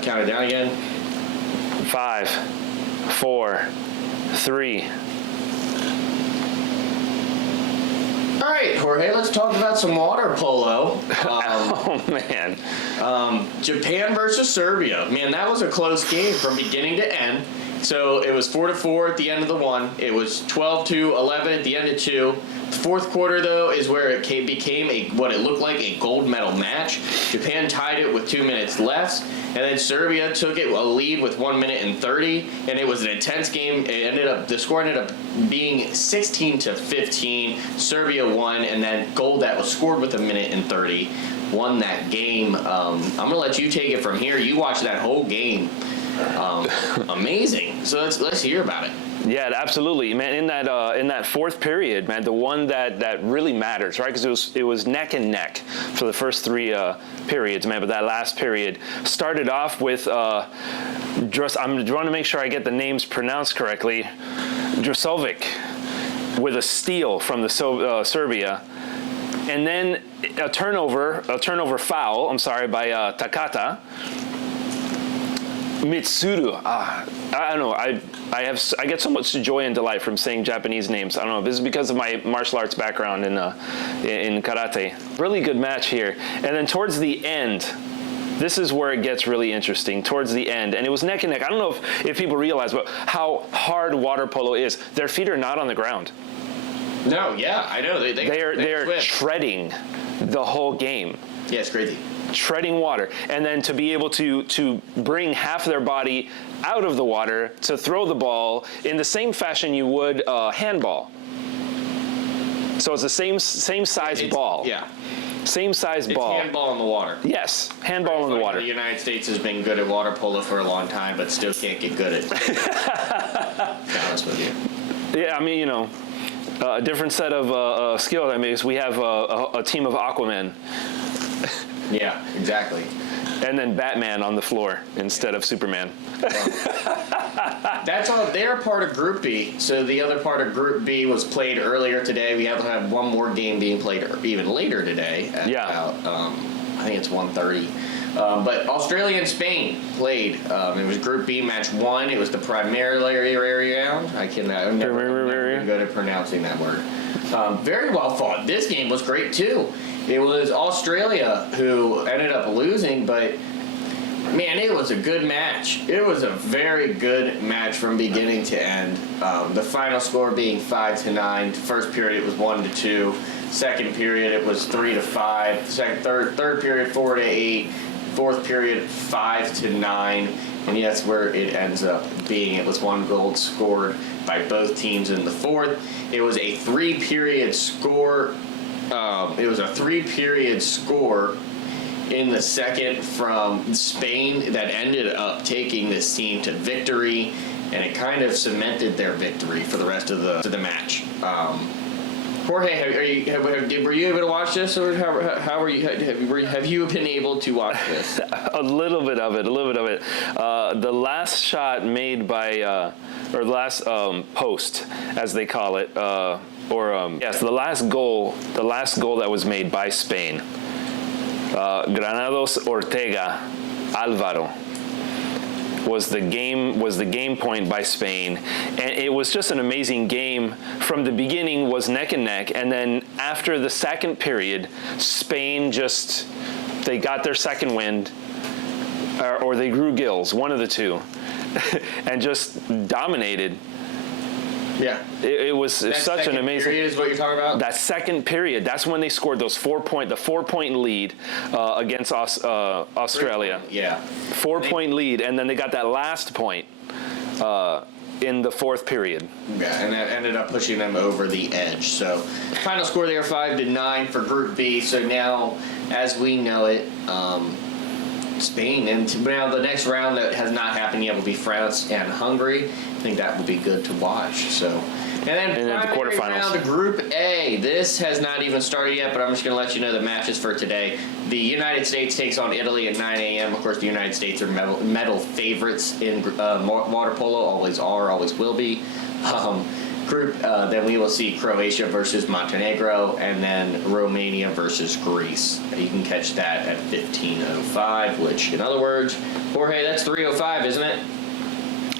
count it down again. 5, 4, 3. All right, Jorge, let's talk about some water polo. Oh, man. Japan versus Serbia. Man, that was a close game from beginning to end. So it was 4-4 at the end of the one. It was 12-11 at the end of two. The fourth quarter, though, is where it became what it looked like a gold medal match. Japan tied it with 2 minutes left, and then Serbia took it a lead with 1 minute and 30, and it was an intense game. The score ended up being 16-15. Serbia won, and then gold that was scored with 1 minute and 30 won that game. I'm gonna let you take it from here. You watched that whole game. Amazing. So let's hear about it. Yeah, absolutely, man. In that fourth period, man, the one that really matters, right? Because it was neck and neck for the first three periods, man. But that last period started off with I'm trying to make sure I get the names pronounced correctly. Drosovic with a steal from the Serbia, and then a turnover foul. I'm sorry, by Takata. Mitsuru. I don't know. I get so much joy and delight from saying Japanese names. I don't know. This is because of my martial arts background in karate. Really good match here. And then towards the end, this is where it gets really interesting. Towards the end, and it was neck and neck. I don't know if people realize how hard water polo is. Their feet are not on the ground. No, yeah, I know. They're treading the whole game. Yeah, it's crazy. Treading water, and then to be able to bring half their body out of the water to throw the ball in the same fashion you would handball. So it's the same size ball. Yeah. Same size ball. It's handball in the water. Yes, handball in the water. The United States has been good at water polo for a long time, but still can't get good at it. To be honest with you. Yeah, I mean, a different set of skills. I mean, we have a team of Aquamen. Yeah, exactly. And then Batman on the floor instead of Superman. That's all. They're part of Group B. So the other part of Group B was played earlier today. We have one more game being played even later today. At about, I think it's 1:30. But Australia and Spain played. It was Group B, match 1. It was the primary round. I'm never good at pronouncing that word. Very well fought. This game was great too. It was Australia who ended up losing, but man, it was a good match. It was a very good match from beginning to end. The final score being 5-9. First period it was 1-2. Second period it was 3-5. Third period 4-8. Fourth period 5-9. And that's where it ends up being. It was 1 goal scored by both teams in the fourth. It was a 3-period score. It was a 3-period score in the second from Spain that ended up taking this team to victory, and it kind of cemented their victory for the rest of the match. Jorge, were you able to watch this, or how were you? Have you been able to watch this? A little bit of it. The last shot made by, or the last post, as they call it, the last goal that was made by Spain. Granados Ortega Alvaro was the game point by Spain, and it was just an amazing game. From the beginning was neck and neck, and then after the second period, Spain they got their second wind, or they grew gills, one of the two, and just dominated. Yeah. It was such an amazing. Period is what you're talking about? That second period, that's when they scored the 4-point lead against Australia. Yeah. 4-point lead, and then they got that last point in the fourth period. Yeah, and that ended up pushing them over the edge. So, final score there 5-9 for Group B. So now, as we know it, Spain, and now the next round that has not happened yet will be France and Hungary. I think that would be good to watch. So, and then the quarterfinals. Round of Group A. This has not even started yet, but I'm just going to let you know the matches for today. The United States takes on Italy at 9 a.m. Of course, the United States are medal favorites in water polo. Always are, always will be. then we will see Croatia versus Montenegro, and then Romania versus Greece. You can catch that at 15:05, which, in other words, Jorge, that's 3:05, isn't it?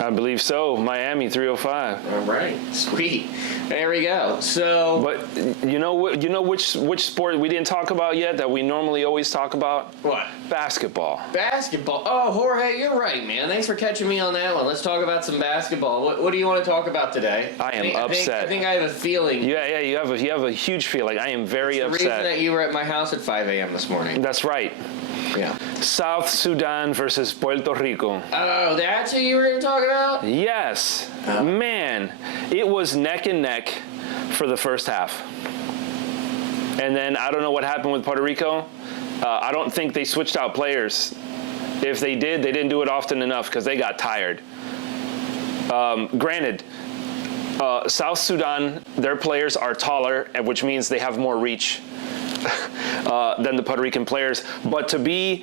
I believe so. Miami 3:05. All right, sweet. There we go. So, but you know which sport we didn't talk about yet that we normally always talk about? What? Basketball. Basketball. Oh, Jorge, you're right, man. Thanks for catching me on that one. Let's talk about some basketball. What do you want to talk about today? I am upset. I think I have a feeling. Yeah. You have a huge feeling. I am very upset. The reason that you were at my house at 5 a.m. this morning. That's right. Yeah. South Sudan versus Puerto Rico. Oh, that's who you were going to talk about? Yes. Man, it was neck and neck for the first half. And then I don't know what happened with Puerto Rico. I don't think they switched out players. If they did, they didn't do it often enough because they got tired. Granted, South Sudan, their players are taller, which means they have more reach than the Puerto Rican players. But the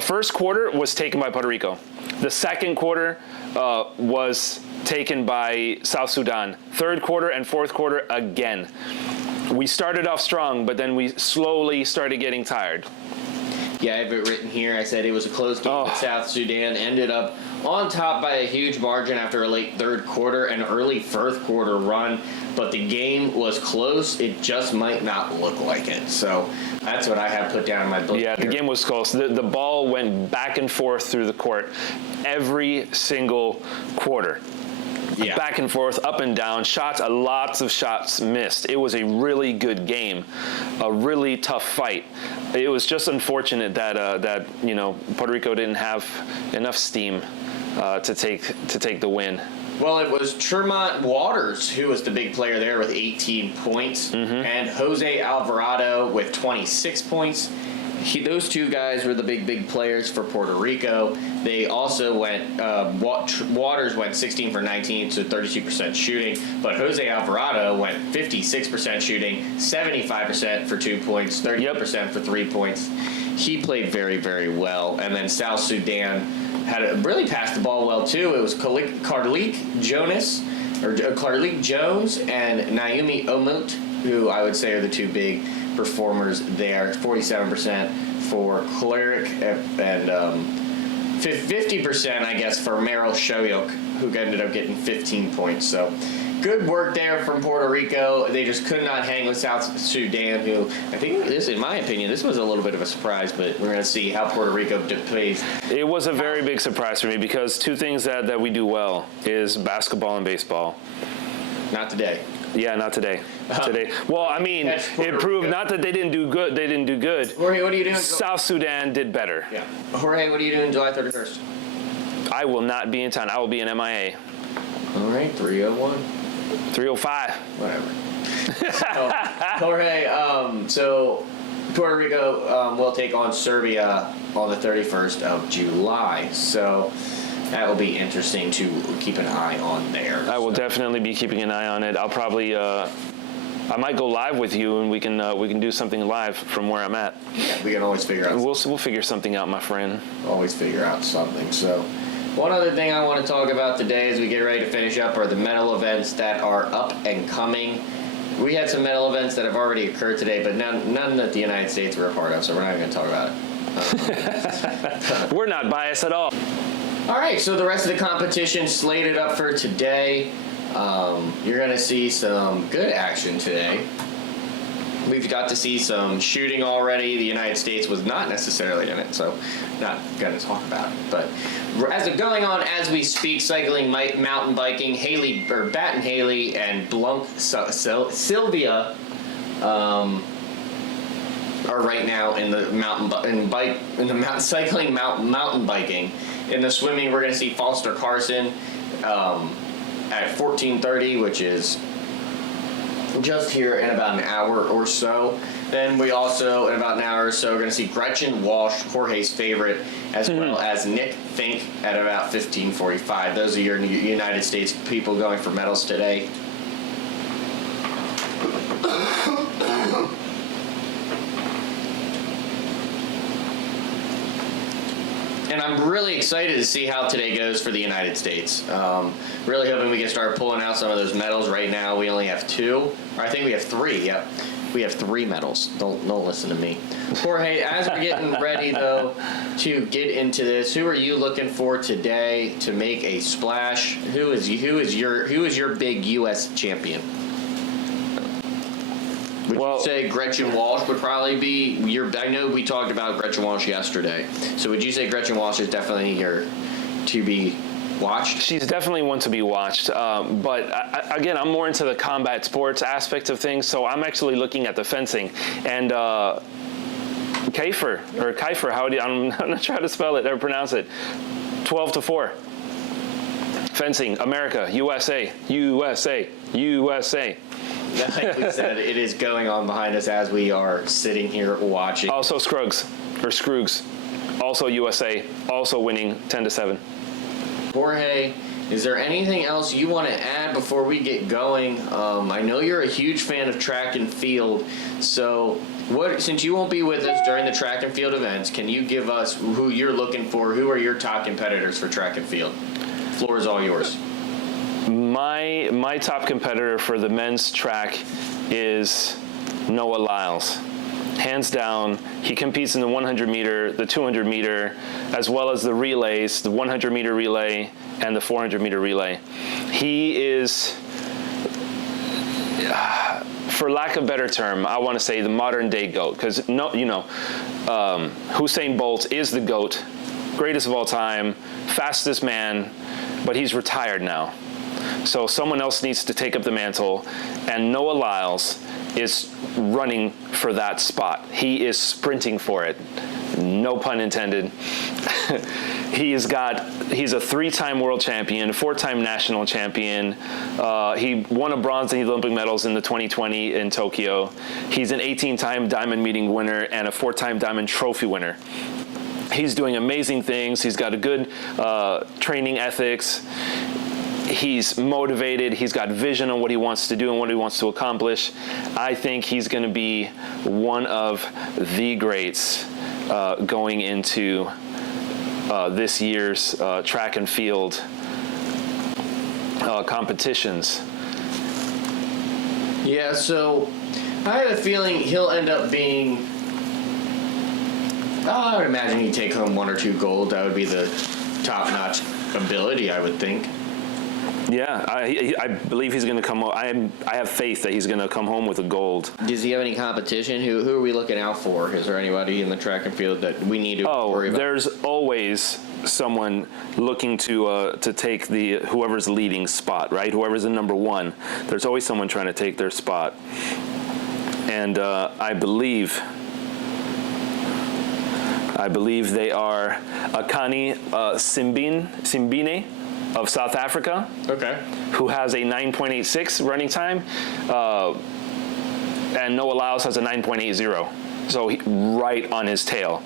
first quarter was taken by Puerto Rico. The second quarter was taken by South Sudan. Third quarter and fourth quarter again. We started off strong, but then we slowly started getting tired. Yeah, I have it written here. I said it was a close game, but South Sudan ended up on top by a huge margin after a late third quarter and early fourth quarter run. But the game was close. It just might not look like it. So that's what I have put down in my book. Yeah, the game was close. The ball went back and forth through the court every single quarter. Yeah. Back and forth, up and down, lots of shots missed. It was a really good game, a really tough fight. It was just unfortunate that Puerto Rico didn't have enough steam to take the win. Well, it was Tremont Waters who was the big player there with 18 points, and Jose Alvarado with 26 points. Those two guys were the big players for Puerto Rico. They also went, Waters went 16 for 19, so 32% shooting, but Jose Alvarado went 56% shooting, 75% for 2 points, 30% for 3 points. He played very, very well. And then South Sudan really passed the ball well, too. It was Carlique Jones and Naomi Omot, who I would say are the two big performers there. 47% for Cleric and 50%, I guess, for Meryl Shoyok, who ended up getting 15 points. So good work there from Puerto Rico. They just could not hang with South Sudan, who I think in my opinion, this was a little bit of a surprise, but we're going to see how Puerto Rico plays. It was a very big surprise for me because two things that we do well is basketball and baseball. Not today. Yeah, not today. Today. Well, I mean, it proved not that they didn't do good. They didn't do good. Jorge, what are you doing? South Sudan did better. Yeah. Jorge, what are you doing July 31st? I will not be in town. I will be in MIA. All right, 301. 305. Whatever. Jorge, so Puerto Rico will take on Serbia on the 31st of July. So that will be interesting to keep an eye on there. I will definitely be keeping an eye on it. I'll probably, I might go live with you, and we can do something live from where I'm at. Yeah, we can always figure out. We'll figure something out, my friend. Always figure out something. So, one other thing I want to talk about today as we get ready to finish up are the medal events that are up and coming. We had some medal events that have already occurred today, but none that the United States were a part of, so we're not going to talk about it. We're not biased at all. All right, so the rest of the competition slated up for today. You're going to see some good action today. We've got to see some shooting already. The United States was not necessarily in it, so not going to talk about it. But as it's going on as we speak, cycling, mountain biking, Batten Haley and Blunk Sylvia are right now in the mountain biking. In the swimming, we're going to see Foster Carson at 14:30, which is just here in about an hour or so. Then we also, in about an hour or so, are going to see Gretchen Walsh, Jorge's favorite, as well as Nick Fink at about 15:45. Those are your United States people going for medals today. And I'm really excited to see how today goes for the United States. Really hoping we can start pulling out some of those medals. Right now, we only have 2. Or I think we have 3. Yep. We have 3 medals. Don't listen to me. Jorge, as we're getting ready, though, to get into this, who are you looking for today to make a splash? Who is your big U.S. champion? Would you say Gretchen Walsh would probably be your? I know we talked about Gretchen Walsh yesterday. So would you say Gretchen Walsh is definitely your to be watched? She's definitely one to be watched. But again, I'm more into the combat sports aspect of things. So I'm actually looking at the fencing and Kiefer. I'm not sure how to spell it or pronounce it. 12-4. Fencing, America, USA, USA, USA. Like we said, it is going on behind us as we are sitting here watching. Also Scruggs. Also USA. Also winning 10-7. Jorge, is there anything else you want to add before we get going? I know you're a huge fan of track and field, so since you won't be with us during the track and field events, can you give us who you're looking for? Who are your top competitors for track and field? Floor is all yours. My top competitor for the men's track is Noah Lyles. Hands down, he competes in the 100 meter, the 200 meter, as well as the relays, the 100 meter relay and the 400 meter relay. He is, for lack of a better term, I want to say the modern day GOAT, because Usain Bolt is the GOAT, greatest of all time, fastest man, but he's retired now. So someone else needs to take up the mantle, and Noah Lyles is running for that spot. He is sprinting for it. No pun intended. He's a 3-time world champion, 4-time national champion. He won a bronze in the Olympic medals in the 2020 in Tokyo. He's an 18-time diamond meeting winner and a 4-time diamond trophy winner. He's doing amazing things. He's got a good training ethics. He's motivated. He's got vision on what he wants to do and what he wants to accomplish. I think he's going to be one of the greats going into this year's track and field competitions. Yeah, so I have a feeling he'll end up being, I would imagine he'd take home 1 or 2 gold. That would be the top-notch ability, I would think. Yeah, I believe he's going to come home. I have faith that he's going to come home with a gold. Does he have any competition? Who are we looking out for? Is there anybody in the track and field that we need to worry about? There's always someone looking to take whoever's leading spot, right? Whoever's the number 1. There's always someone trying to take their spot. And I believe they are Akani Simbine of South Africa, who has a 9.86 running time, and Noah Lyles has a 9.80, so right on his tail.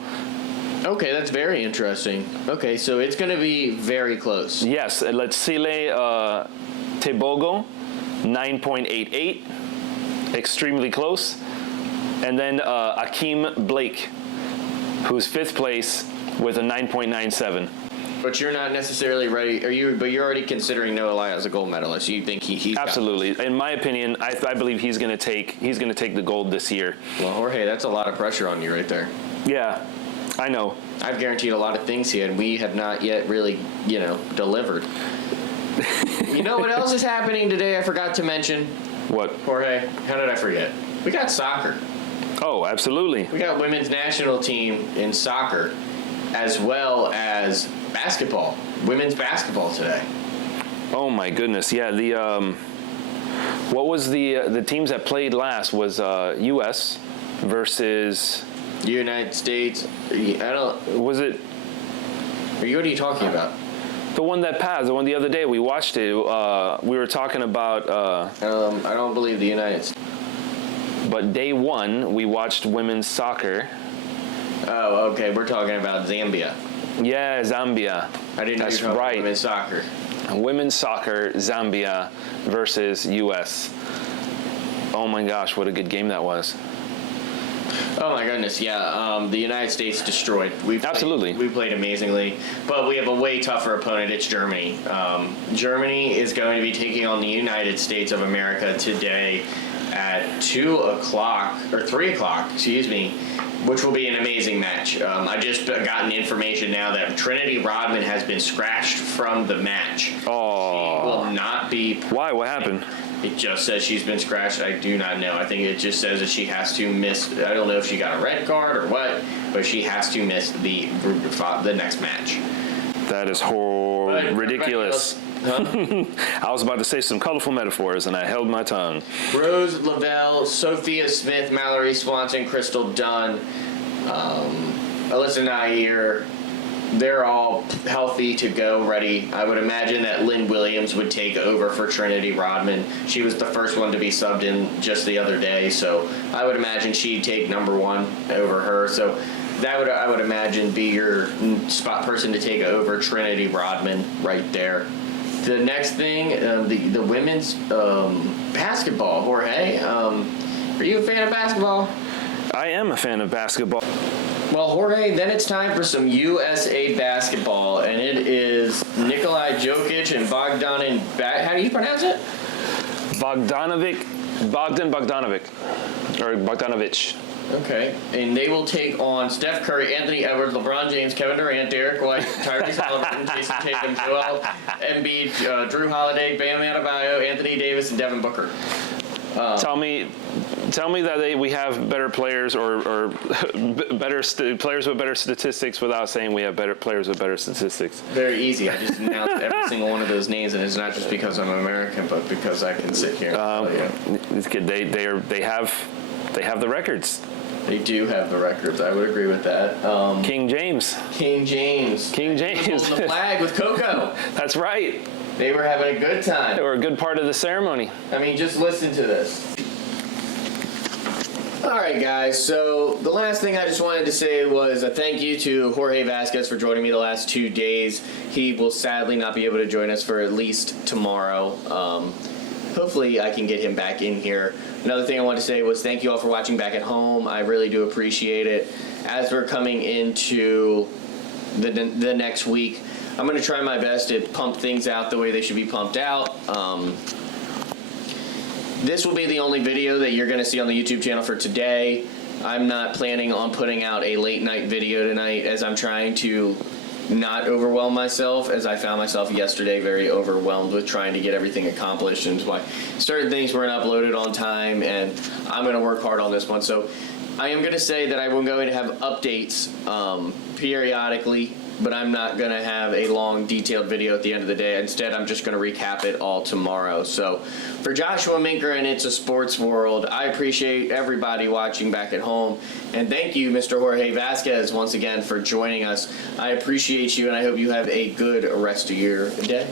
Okay, that's very interesting. Okay, so it's going to be very close. Yes, Letsile Tebogo, 9.88, extremely close, and then Akeem Blake, who's 5th place with a 9.97. But you're not necessarily ready. But you're already considering Noah Lyles as a gold medalist. You think he's absolutely. In my opinion, I believe he's going to take the gold this year. Well, Jorge, that's a lot of pressure on you right there. Yeah, I know. I've guaranteed a lot of things here, and we have not yet really, delivered. You know what else is happening today? I forgot to mention. What? Jorge, how did I forget? We got soccer. Oh, absolutely. We got women's national team in soccer, as well as basketball, women's basketball today. Oh my goodness! Yeah, what was the teams that played last was U.S. versus United States. Was it? What are you talking about? The one that passed, the one the other day. We watched it. We were talking about. I don't believe the United States. But day 1, we watched women's soccer. Oh, okay. We're talking about Zambia. Yeah, Zambia. I didn't know That's you were talking right. about women's soccer. Women's soccer, Zambia versus U.S. Oh my gosh, what a good game that was. Oh my goodness, yeah. The United States destroyed. Absolutely. We played amazingly, but we have a way tougher opponent. It's Germany. Germany is going to be taking on the United States of America today at 2 o'clock, or 3 o'clock, excuse me, which will be an amazing match. I just gotten information now that Trinity Rodman has been scratched from the match. Oh. She will not be. Why? What happened? It just says she's been scratched. I do not know. I think it just says that she has to miss. I don't know if she got a red card or what, but she has to miss the next match. That is ridiculous. Huh? I was about to say some colorful metaphors, and I held my tongue. Rose Lavelle, Sophia Smith, Mallory Swanson, Crystal Dunn, Alyssa Nair. They're all healthy to go, ready. I would imagine that Lynn Williams would take over for Trinity Rodman. She was the first one to be subbed in just the other day, so I would imagine she'd take number one over her. So that would, I would imagine, be your spot person to take over Trinity Rodman right there. The next thing, the women's basketball. Jorge, are you a fan of basketball? I am a fan of basketball. Well, Jorge, then it's time for some USA basketball, and it is Nikolai Jokic and Bogdan. How do you pronounce it? Bogdan Bogdanovic. Okay, and they will take on Steph Curry, Anthony Edwards, LeBron James, Kevin Durant, Derek White, Tyrese Halliburton, Jason Tatum, Joel Embiid, Drew Holiday, Bam Adebayo, Anthony Davis, and Devin Booker. Tell me that we have better players or players with better statistics without saying we have better players with better statistics. Very easy. I just announced every single one of those names, and it's not just because I'm American, but because I can sit here. They have the records. They do have the records. I would agree with that. King James. Holding the flag with Coco. That's right. They were having a good time. They were a good part of the ceremony. I mean, just listen to this. All right, guys. So the last thing I just wanted to say was a thank you to Jorge Vasquez for joining me the last 2 days. He will sadly not be able to join us for at least tomorrow. Hopefully I can get him back in here. Another thing I wanted to say was thank you all for watching back at home. I really do appreciate it. As we're coming into the next week, I'm going to try my best to pump things out the way they should be pumped out. This will be the only video that you're going to see on the YouTube channel for today. I'm not planning on putting out a late night video tonight, as I'm trying to not overwhelm myself, as I found myself yesterday very overwhelmed with trying to get everything accomplished, and why certain things weren't uploaded on time, and I'm going to work hard on this one. So I am going to say that I will going to have updates periodically, but I'm not going to have a long, detailed video at the end of the day. Instead, I'm just going to recap it all tomorrow. So for Joshua Minker and It's a Sports World, I appreciate everybody watching back at home. And thank you, Mr. Jorge Vasquez, once again for joining us. I appreciate you, and I hope you have a good rest of your day.